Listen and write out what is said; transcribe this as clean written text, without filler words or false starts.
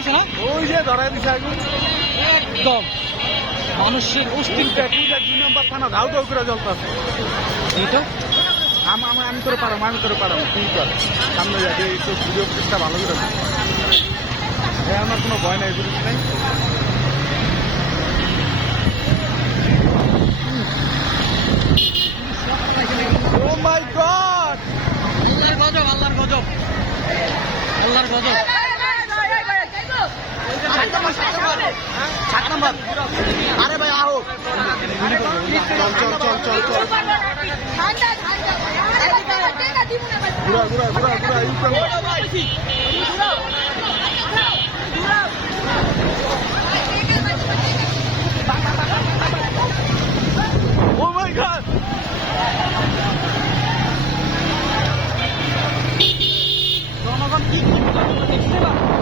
দিছে না? ওই যে ধরাই দিছে আগুন একদম মানুষের অস্তিত্ব। 2 নম্বর থানা ধাউ ধাউ করে জ্বলতেছে। এটা আমি করে পারাম, আমি করে পারাম, তুই কর। সামনে যাকে একটু ভিডিও ফুটেজটা ভালো করে দে। আমার কোনো ভয় নাই, বুঝিস নাই। ও মাই গড, আল্লাহর গজব, আল্লাহর গজব। 7 নম্বর। আরে ভাই আহো, চল চল চল চল চল, ঘুরা ঘুরা ঘুরা ঘুরা, ইউটার্ন মার। ও মাই গড, জনগণ কি করবে দেখতে পাবে।